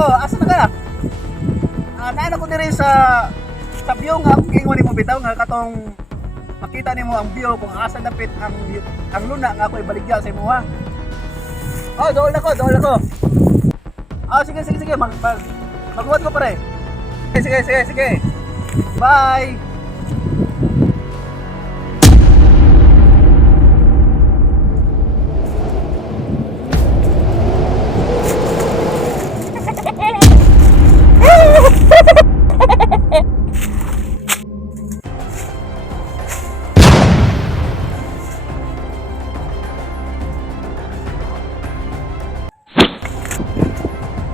Oo, asa na ka? Naan ako diri sa view nga ingon mo bitaw nga katong makita nimo ang view kung asa dapit ang luna nga ako ibaligya sa imo ha. Oh, dool ako. Sige. Magbuhat ko pare. Sige. Bye.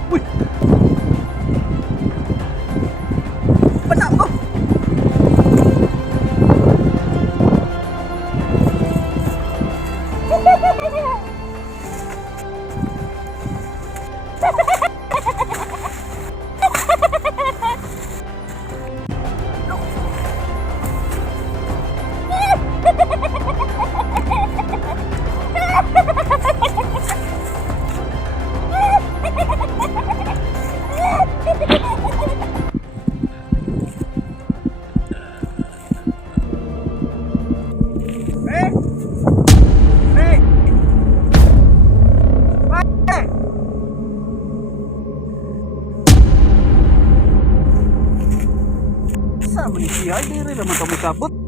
Uy! Bana ko! Sa Malaysia, hindi rin naman kami sabot.